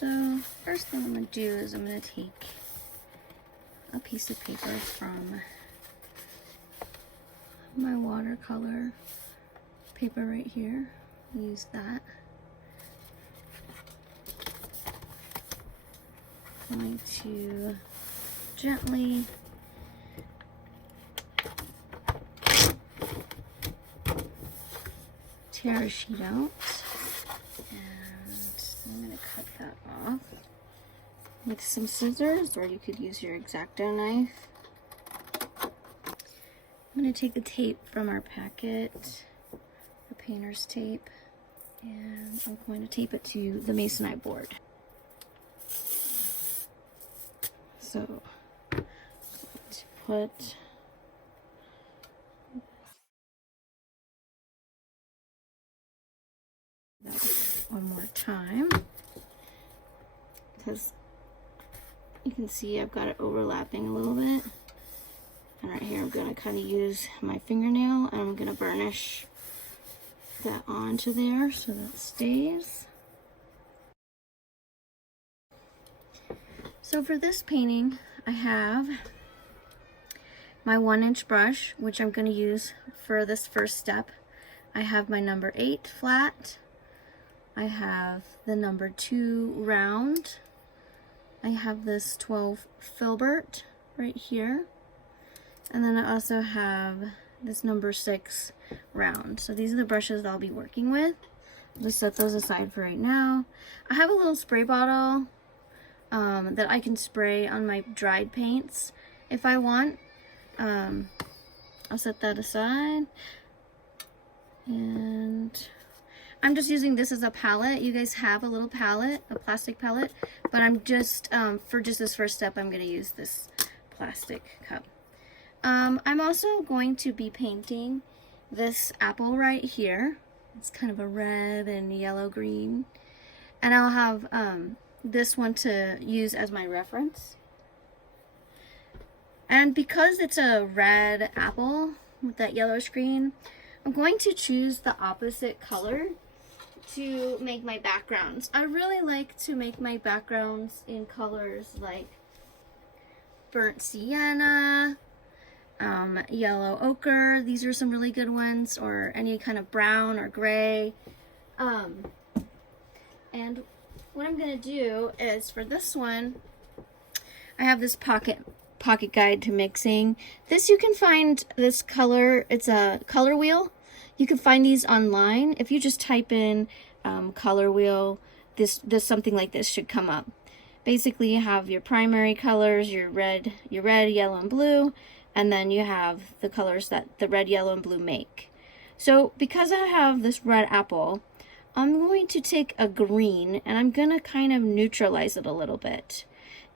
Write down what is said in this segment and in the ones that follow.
So first thing I'm going to do is I'm going to take a piece of paper from my watercolor paper right here. Use that. I'm going to gently tear a sheet out, and I'm going to cut that off with some scissors, or you could use your X-Acto knife. I'm going to take the tape from our packet, the painter's tape, and I'm going to tape it to the masonite board. So, let's put that one more time, because you can see I've got it overlapping a little bit. And right here I'm going to kind of use my fingernail and I'm going to burnish that onto there so that stays. So for this painting, I have my 1-inch brush, which I'm going to use for this first step. I have my number 8 flat. I have the number 2 round. I have this 12 filbert right here. And then I also have this number 6 round. So these are the brushes that I'll be working with. I'll just set those aside for right now. I have a little spray bottle that I can spray on my dried paints if I want. I'll set that aside. And I'm just using this as a palette. You guys have a little palette, a plastic palette, but I'm just, for just this first step, I'm going to use this plastic cup. I'm also going to be painting this apple right here. It's kind of a red and yellow green. And I'll have this one to use as my reference. And because it's a red apple with that yellowish green, I'm going to choose the opposite color to make my backgrounds. I really like to make my backgrounds in colors like burnt sienna, yellow ochre. These are some really good ones, or any kind of brown or gray. And what I'm going to do is, for this one, I have this pocket guide to mixing. This, you can find this color, it's a color wheel. You can find these online. If you just type in color wheel, this something like this should come up. Basically, you have your primary colors, your red, yellow, and blue, and then you have the colors that the red, yellow, and blue make. So because I have this red apple, I'm going to take a green and I'm going to kind of neutralize it a little bit.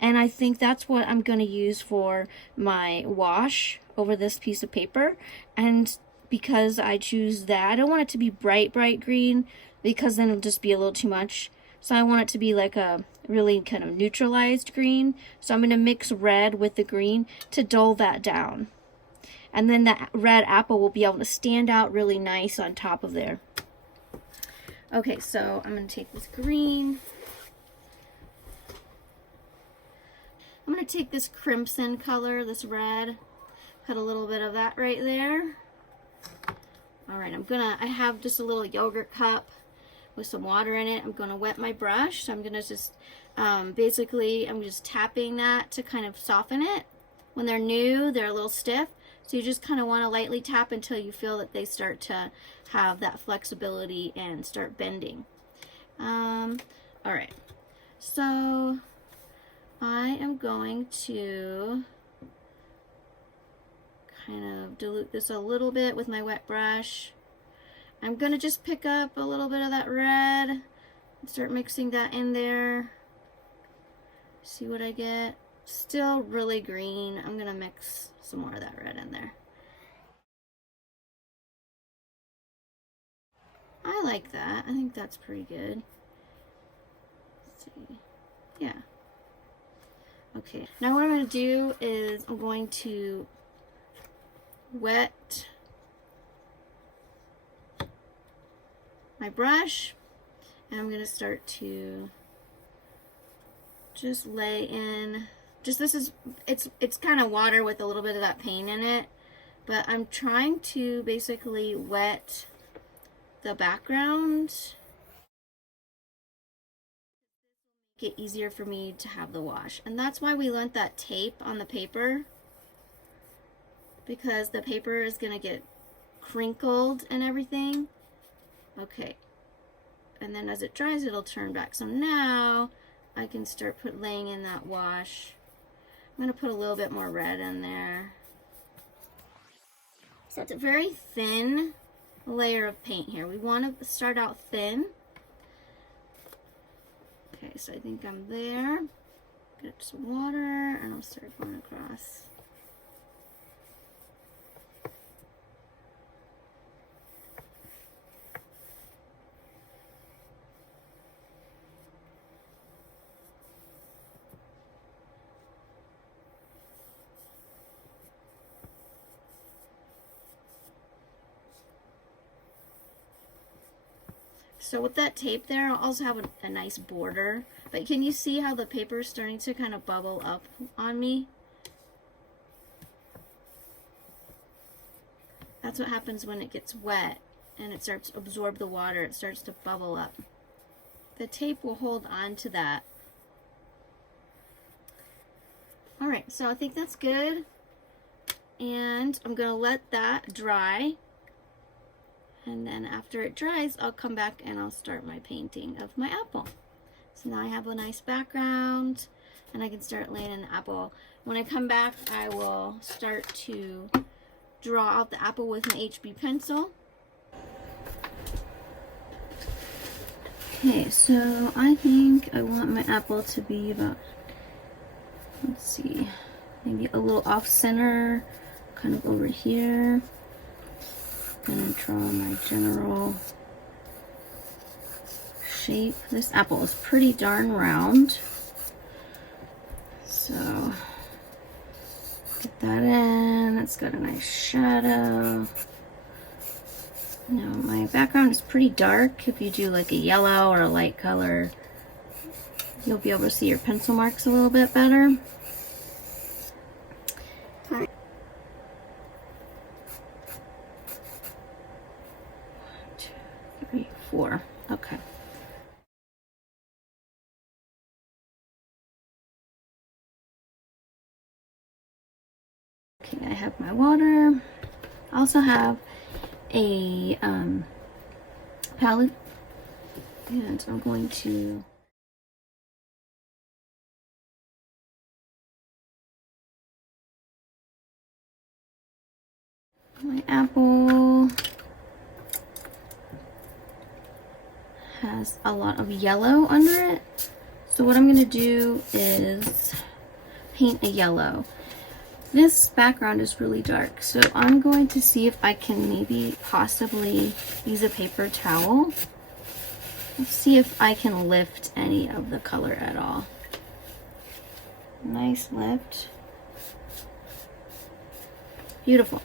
And I think that's what I'm going to use for my wash over this piece of paper. And because I choose that, I don't want it to be bright green, because then it'll just be a little too much. So I want it to be like a really kind of neutralized green. So I'm going to mix red with the green to dull that down. And then that red apple will be able to stand out really nice on top of there. Okay, so I'm going to take this green. I'm going to take this crimson color, this red, put a little bit of that right there. All right, I have just a little yogurt cup with some water in it. I'm going to wet my brush. So I'm going to just, basically, I'm just tapping that to kind of soften it. When they're new, they're a little stiff. So you just kind of want to lightly tap until you feel that they start to have that flexibility and start bending. All right, so I am going to kind of dilute this a little bit with my wet brush. I'm going to just pick up a little bit of that red and start mixing that in there. See what I get. Still really green. I'm going to mix some more of that red in there. I like that. I think that's pretty good. Let's see. Yeah. Okay. Now what I'm going to do is I'm going to wet my brush, and I'm going to start to just lay in, just this is, it's kind of water with a little bit of that paint in it, but I'm trying to basically wet the background. Make it easier for me to have the wash. And that's why we lent that tape on the paper, because the paper is going to get crinkled and everything. Okay. And then as it dries, it'll turn back. So now I can start laying in that wash. I'm going to put a little bit more red in there. So it's a very thin layer of paint here. We want to start out thin. Okay, so I think I'm there. Get some water and I'll start going across. So with that tape there, I'll also have a nice border. But can you see how the paper is starting to kind of bubble up on me? That's what happens when it gets wet and it starts to absorb the water. It starts to bubble up. The tape will hold on to that. Alright, so I think that's good. And I'm going to let that dry. And then after it dries, I'll come back and I'll start my painting of my apple. So now I have a nice background and I can start laying in the apple. When I come back, I will start to draw out the apple with my HB pencil. Okay, so I think I want my apple to be about, let's see, maybe a little off center, kind of over here. I'm gonna draw my general shape. This apple is pretty darn round, so get that in. It's got a nice shadow. Now my background is pretty dark. If you do like a yellow or a light color, you'll be able to see your pencil marks a little bit better. 4. Okay. Okay, I have my water. I also have a palette, and I'm going to my apple has a lot of yellow under it. So what I'm going to do is paint a yellow. This background is really dark, so I'm going to see if I can maybe possibly use a paper towel. Let's see if I can lift any of the color at all. Nice lift. Beautiful.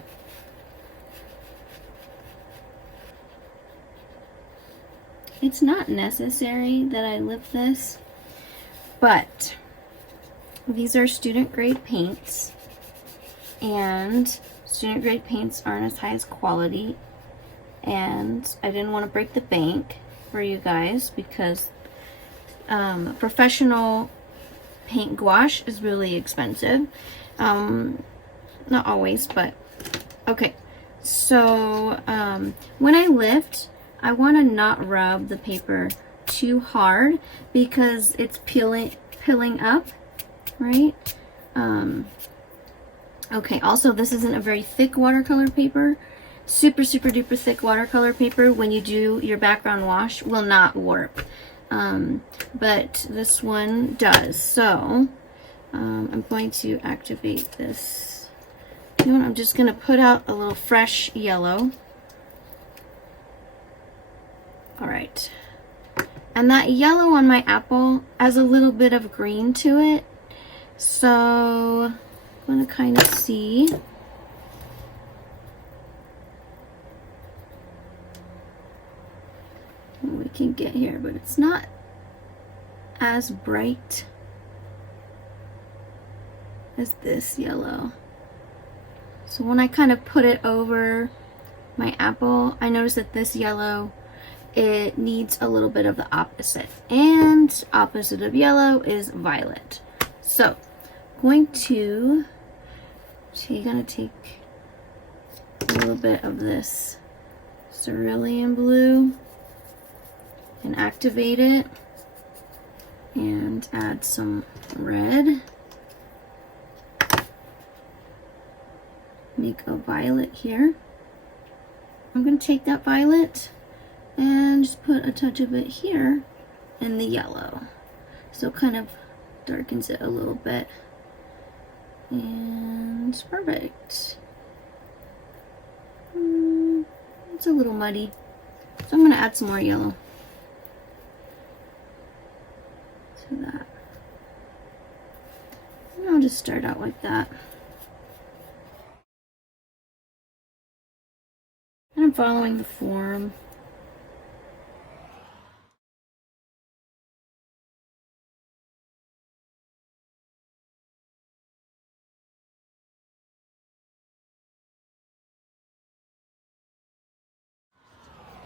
It's not necessary that I lift this, but these are student grade paints, and student grade paints aren't as high as quality, and I didn't want to break the bank for you guys because professional paint gouache is really expensive. Not always, but okay. So when I lift, I want to not rub the paper too hard because it's peeling up, right? Okay, also this isn't a very thick watercolor paper. Super duper thick watercolor paper, when you do your background wash, will not warp. But this one does. So I'm going to activate this. You know what, I'm just going to put out a little fresh yellow. Alright, and that yellow on my apple has a little bit of green to it, so I'm going to kind of see. What we can get here, but it's not as bright is this yellow. So when I kind of put it over my apple, I noticed that this yellow, it needs a little bit of the opposite. And opposite of yellow is violet. So I'm gonna take a little bit of this cerulean blue and activate it and add some red. Make a violet here. I'm going to take that violet and just put a touch of it here in the yellow. So it kind of darkens it a little bit. And it's perfect. It's a little muddy. So I'm going to add some more yellow to that. And I'll just start out like that. And I'm following the form.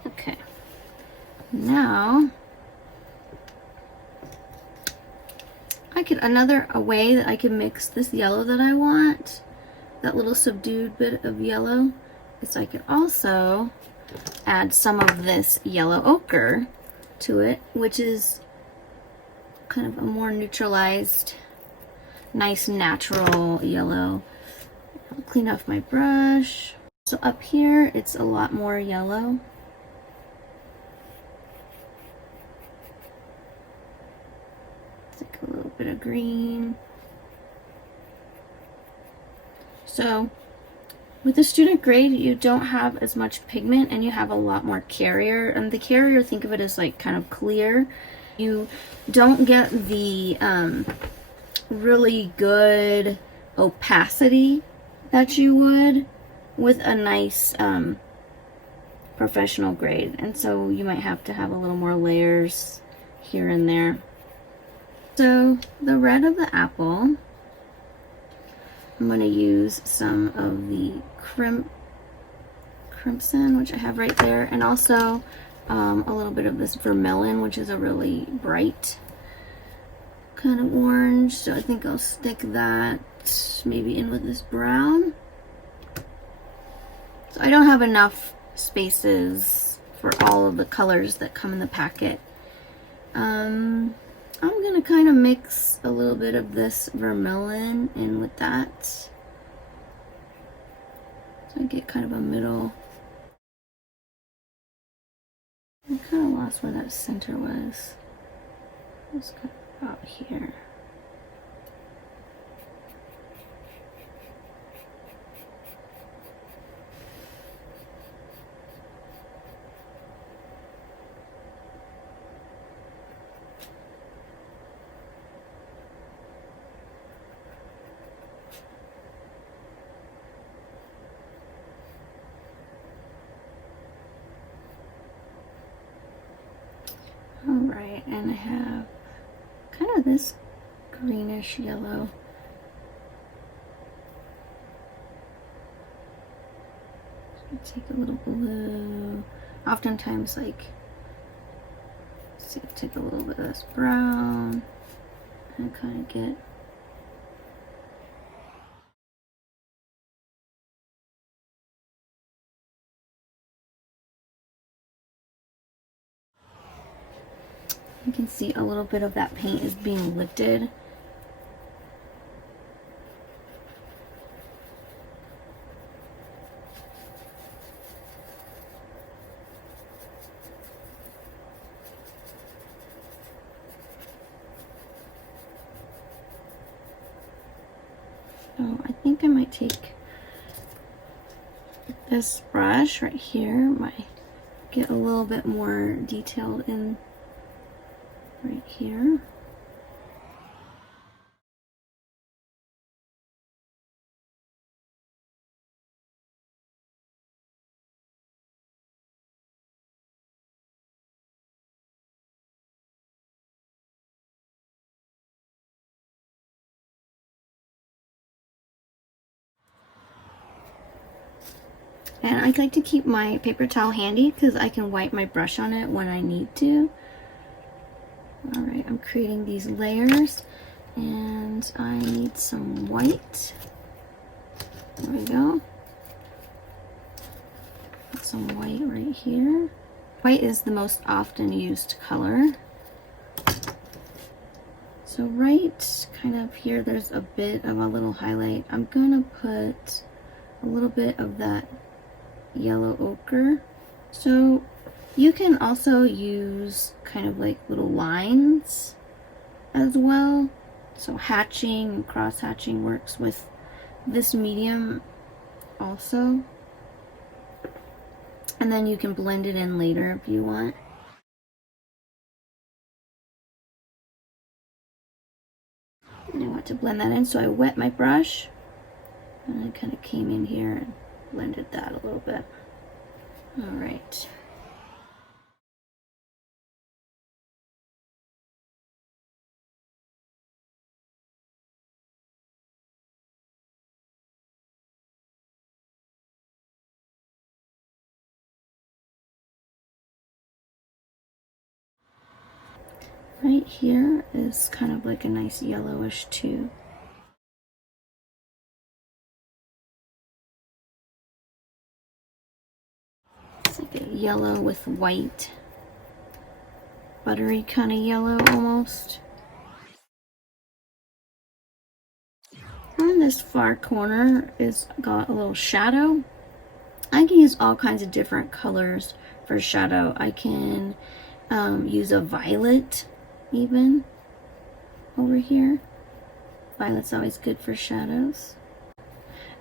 Okay. Now, a way that I can mix this yellow that I want, that little subdued bit of yellow, is I could also add some of this yellow ochre to it, which is kind of a more neutralized, nice natural yellow. I'll clean off my brush. So up here, it's a lot more yellow. Like a little bit of green. So with the student grade, you don't have as much pigment and you have a lot more carrier. And the carrier, think of it as like kind of clear. You don't get the really good opacity that you would with a nice professional grade. And so you might have to have a little more layers here and there. So the red of the apple, I'm going to use some of the crimson, which I have right there, and also a little bit of this vermilion, which is a really bright kind of orange. So I think I'll stick that maybe in with this brown. So I don't have enough spaces for all of the colors that come in the packet. I'm gonna kind of mix a little bit of this vermilion in with that. So I get kind of a middle. I kind of lost where that center was. It's kind of about here. Alright, and I have kind of this greenish yellow. So take a little blue. Oftentimes, like, take a little bit of this brown and kind of get you can see a little bit of that paint is being lifted. So I think I might take this brush right here, might get a little bit more detailed in right here. And I like to keep my paper towel handy because I can wipe my brush on it when I need to. Alright, I'm creating these layers and I need some white. There we go. Put some white right here. White is the most often used color. So right kind of here, there's a bit of a little highlight. I'm gonna put a little bit of that yellow ochre. So you can also use kind of like little lines as well. So hatching and cross hatching works with this medium also. And then you can blend it in later if you want. And I want to blend that in, so I wet my brush and I kind of came in here and blended that a little bit. All right. Right here is kind of like a nice yellowish too. It's like a yellow with white, buttery kind of yellow almost. And this far corner is got a little shadow. I can use all kinds of different colors for shadow. I can use a violet even over here. Violet's always good for shadows.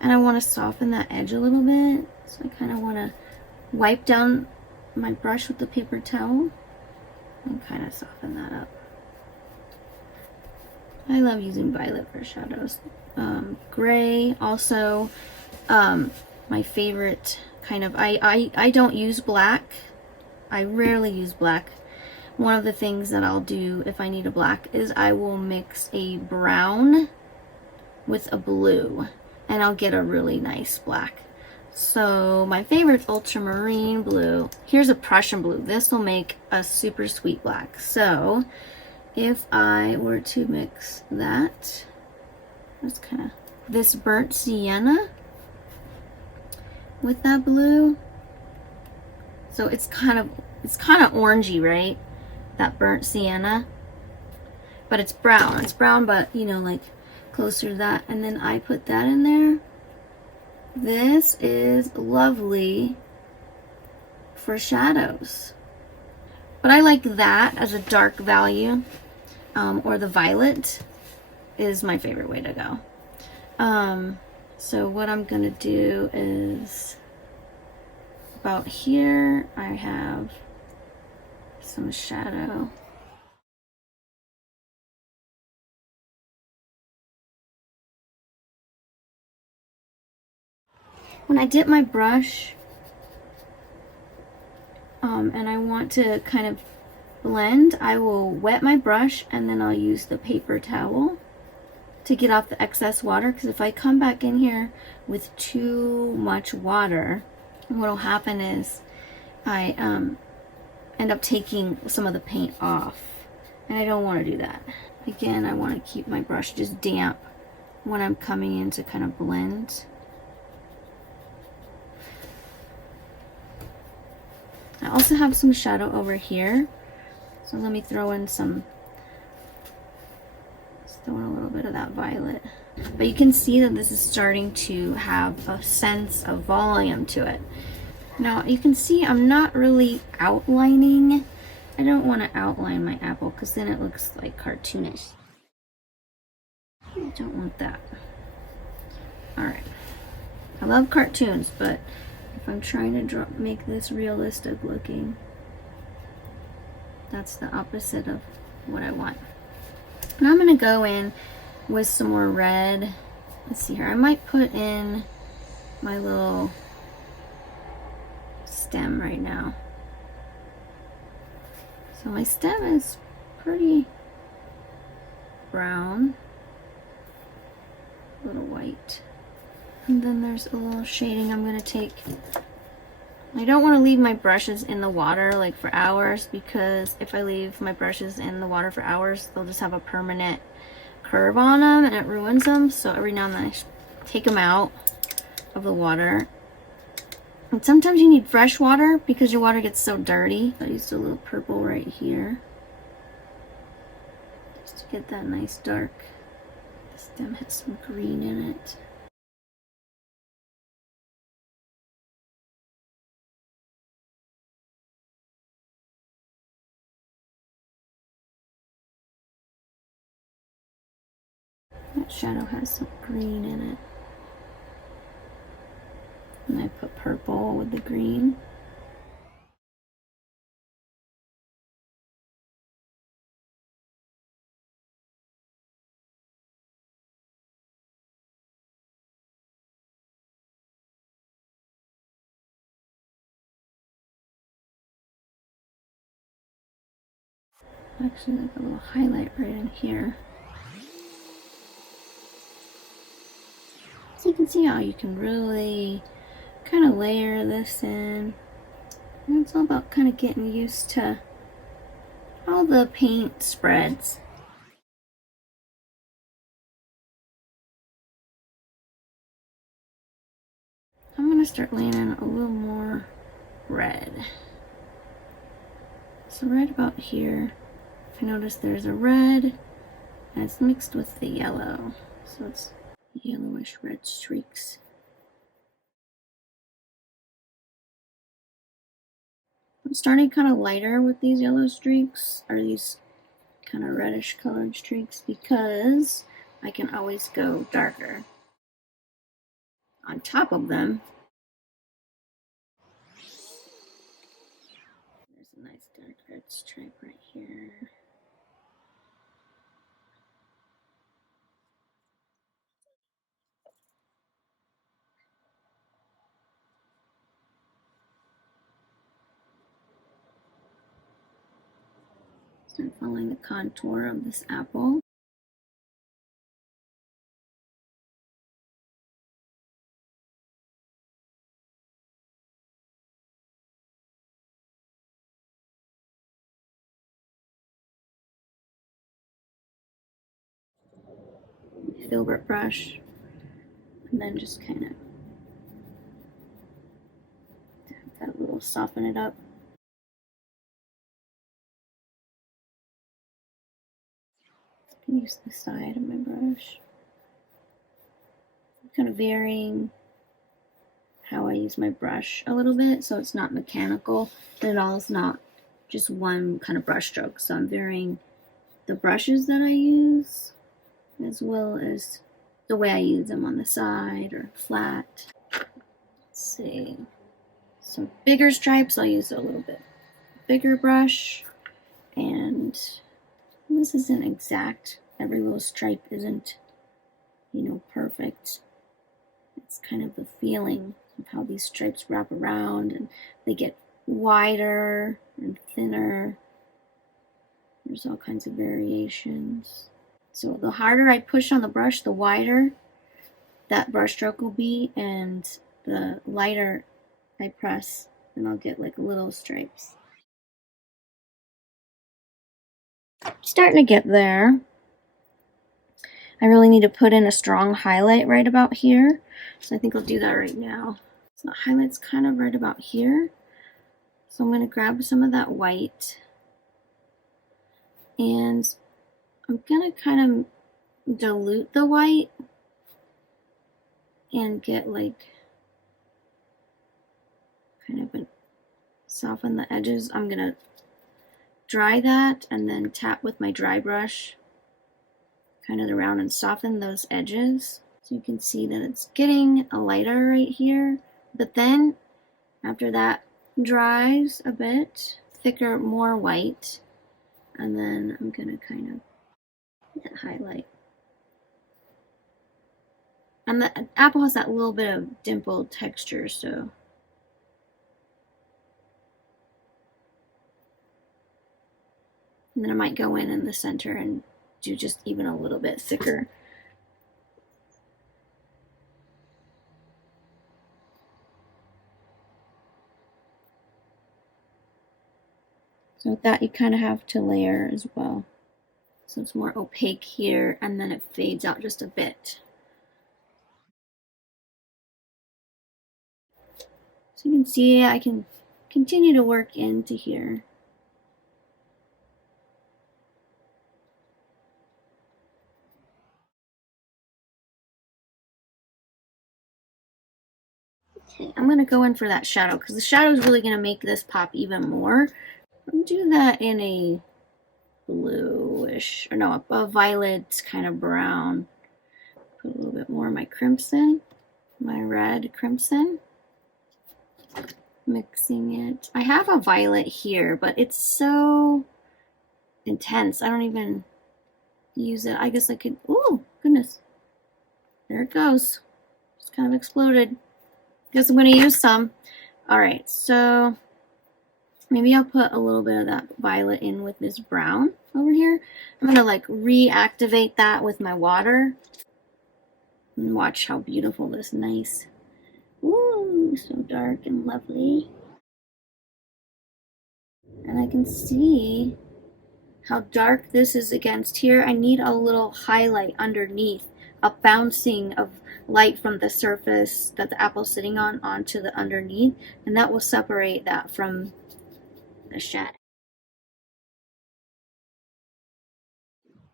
And I want to soften that edge a little bit. So I kind of want to wipe down my brush with the paper towel and kind of soften that up. I love using violet for shadows. Gray also, my favorite kind of, I don't use black. I rarely use black. One of the things that I'll do if I need a black is I will mix a brown with a blue and I'll get a really nice black. So my favorite ultramarine blue. Here's a Prussian blue. This will make a super sweet black. So if I were to mix that, that's kind of this burnt sienna with that blue. So it's kind of orangey, right? That burnt sienna, but it's brown. It's brown, but you know, like closer to that. And then I put that in there. This is lovely for shadows, but I like that as a dark value, or the violet is my favorite way to go. So what I'm gonna do is about here I have some shadow. When I dip my brush and I want to kind of blend, I will wet my brush and then I'll use the paper towel to get off the excess water, because if I come back in here with too much water, what will happen is I end up taking some of the paint off, and I don't want to do that. Again, I want to keep my brush just damp when I'm coming in to kind of blend. I also have some shadow over here, so let me throw in some, just throw in a little bit of that violet. But you can see that this is starting to have a sense of volume to it. Now you can see I'm not really outlining. I don't want to outline my apple because then it looks like cartoonish. I don't want that. Alright. I love cartoons, but if I'm trying to make this realistic looking, that's the opposite of what I want. Now I'm going to go in with some more red. Let's see here. I might put in my little stem right now. So my stem is pretty brown. A little white. And then there's a little shading I'm going to take. I don't want to leave my brushes in the water like for hours, because if I leave my brushes in the water for hours, they'll just have a permanent curve on them and it ruins them. So every now and then I take them out of the water. And sometimes you need fresh water because your water gets so dirty. I used a little purple right here just to get that nice dark. The stem has some green in it. That shadow has some green in it. And I put purple with the green. Actually, like a little highlight right in here. So you can see how you can really kind of layer this in. And it's all about kind of getting used to how the paint spreads. I'm going to start laying in a little more red. So right about here, I notice there's a red and it's mixed with the yellow. So it's yellowish red streaks. I'm starting kind of lighter with these yellow streaks, or these kind of reddish colored streaks, because I can always go darker on top of them. There's a nice dark red stripe right here. Start following the contour of this apple. Filbert brush, and then just kind of that little soften it up. I can use the side of my brush. I'm kind of varying how I use my brush a little bit, so it's not mechanical, but it all is not just one kind of brush stroke. So I'm varying the brushes that I use, as well as the way I use them on the side or flat. Let's see. Some bigger stripes, I'll use a little bit bigger brush. And this isn't exact. Every little stripe isn't, perfect. It's kind of the feeling of how these stripes wrap around and they get wider and thinner. There's all kinds of variations. So the harder I push on the brush, the wider that brush stroke will be, and the lighter I press, and I'll get like little stripes. Starting to get there. I really need to put in a strong highlight right about here, so I think I'll do that right now. So the highlight's kind of right about here. So I'm going to grab some of that white, and I'm going to kind of dilute the white and get like kind of soften the edges. I'm going to dry that and then tap with my dry brush kind of around and soften those edges. So you can see that it's getting a lighter right here, but then after that dries a bit, thicker, more white, and then I'm gonna kind of highlight. And the apple has that little bit of dimpled texture, so and then I might go in the center and do just even a little bit thicker. So with that, you kind of have to layer as well. So it's more opaque here, and then it fades out just a bit. So you can see I can continue to work into here. Okay, I'm going to go in for that shadow because the shadow is really going to make this pop even more. I'll do that in a bluish, or no, a violet kind of brown. Put a little bit more of my crimson, my red crimson. Mixing it. I have a violet here, but it's so intense. I don't even use it. I guess I could, oh, goodness. There it goes. Just kind of exploded. Guess I'm going to use some. All right, so maybe I'll put a little bit of that violet in with this brown over here. I'm going to like reactivate that with my water. And watch how beautiful this nice. Ooh, so dark and lovely. And I can see how dark this is against here. I need a little highlight underneath, a bouncing of light from the surface that the apple's sitting on onto the underneath, and that will separate that from the shadow.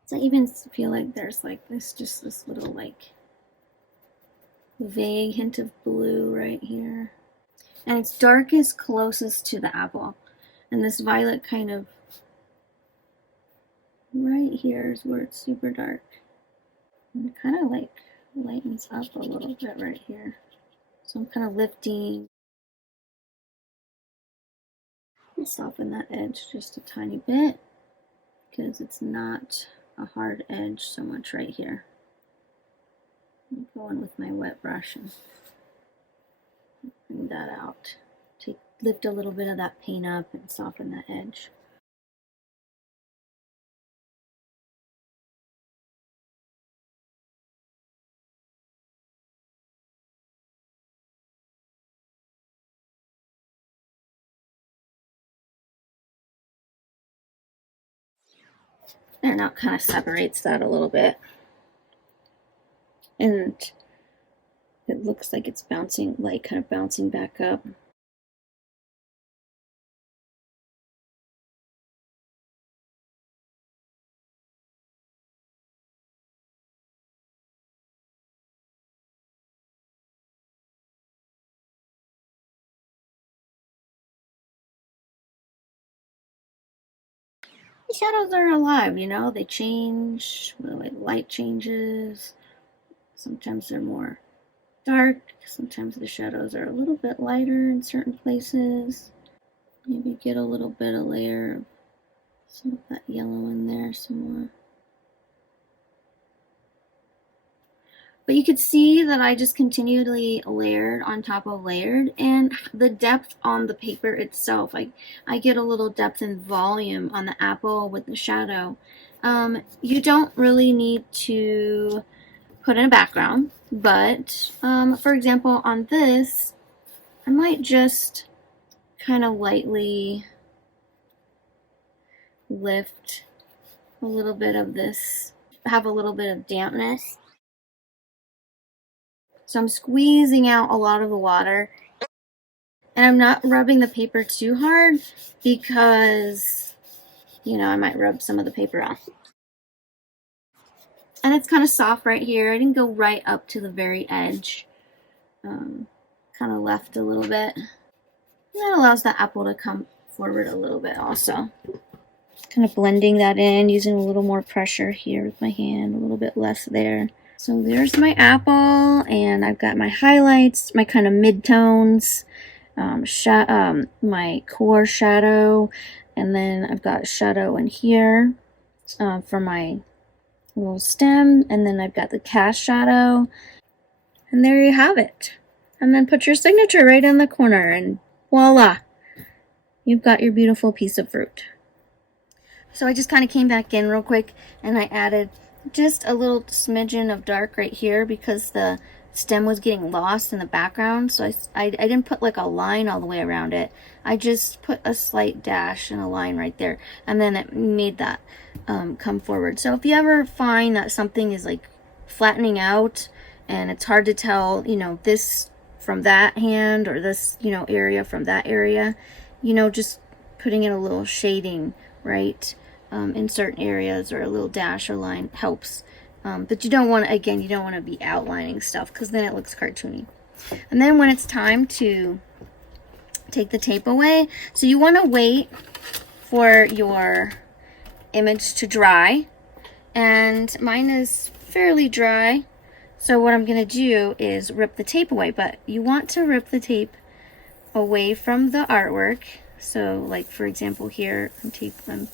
So I even feel like there's like just this little like vague hint of blue right here. And it's darkest closest to the apple. And this violet kind of right here is where it's super dark. And it kind of like lightens up a little bit right here. So I'm kind of lifting and soften that edge just a tiny bit because it's not a hard edge so much right here. I'm going with my wet brush and bring that out. Lift a little bit of that paint up and soften that edge. And now it kind of separates that a little bit. And it looks like it's bouncing, like kind of bouncing back up. The shadows are alive, you know, they change, the way light changes. Sometimes they're more dark, sometimes the shadows are a little bit lighter in certain places. Maybe get a little bit of layer of some of that yellow in there some more. But you could see that I just continually layered on top of layered, and the depth on the paper itself, I get a little depth and volume on the apple with the shadow. You don't really need to put in a background, but for example on this, I might just kind of lightly lift a little bit of this, have a little bit of dampness. So I'm squeezing out a lot of the water, and I'm not rubbing the paper too hard because, you know, I might rub some of the paper off. And it's kind of soft right here. I didn't go right up to the very edge. Kind of left a little bit. And that allows the apple to come forward a little bit also. Kind of blending that in, using a little more pressure here with my hand, a little bit less there. So there's my apple, and I've got my highlights, my kind of mid-tones, my core shadow, and then I've got shadow in here for my little stem, and then I've got the cast shadow, and there you have it. And then put your signature right in the corner, and voila! You've got your beautiful piece of fruit. So I just kind of came back in real quick, and I added just a little smidgen of dark right here because the stem was getting lost in the background, so I didn't put like a line all the way around it. I just put a slight dash and a line right there, and then it made that come forward. So if you ever find that something is like flattening out and it's hard to tell, you know, this from that hand or this, you know, area from that area, you know, just putting in a little shading, right, in certain areas, or a little dash or line helps. But you don't want to, again, you don't want to be outlining stuff because then it looks cartoony. And then when it's time to take the tape away, so you want to wait for your image to dry. And mine is fairly dry. So what I'm going to do is rip the tape away. But you want to rip the tape away from the artwork. So like, for example, here, I'm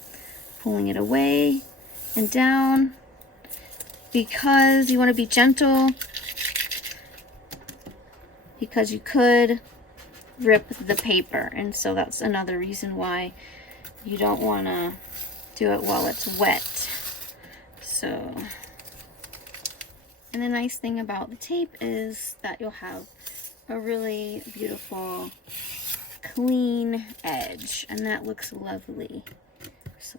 pulling it away and down, because you want to be gentle, because you could rip the paper, and so that's another reason why you don't want to do it while it's wet. So, and the nice thing about the tape is that you'll have a really beautiful clean edge, and that looks lovely. So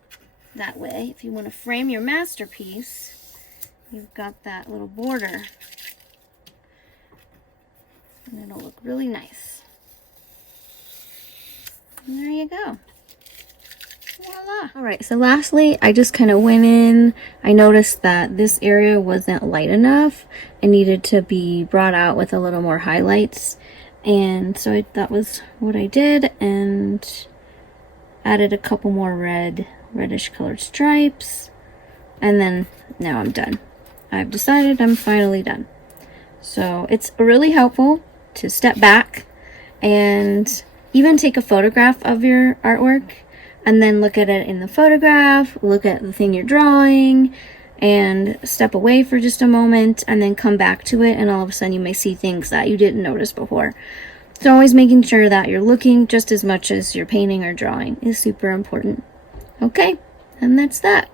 that way, if you want to frame your masterpiece, you've got that little border, and it'll look really nice. And there you go. Voila. All right, so lastly, I just kind of went in. I noticed that this area wasn't light enough. It needed to be brought out with a little more highlights. And so that was what I did, and added a couple more reddish colored stripes. And then now I'm done. I've decided I'm finally done. So it's really helpful to step back and even take a photograph of your artwork, and then look at it in the photograph, look at the thing you're drawing, and step away for just a moment, and then come back to it, and all of a sudden you may see things that you didn't notice before. So always making sure that you're looking just as much as you're painting or drawing is super important. Okay, and that's that.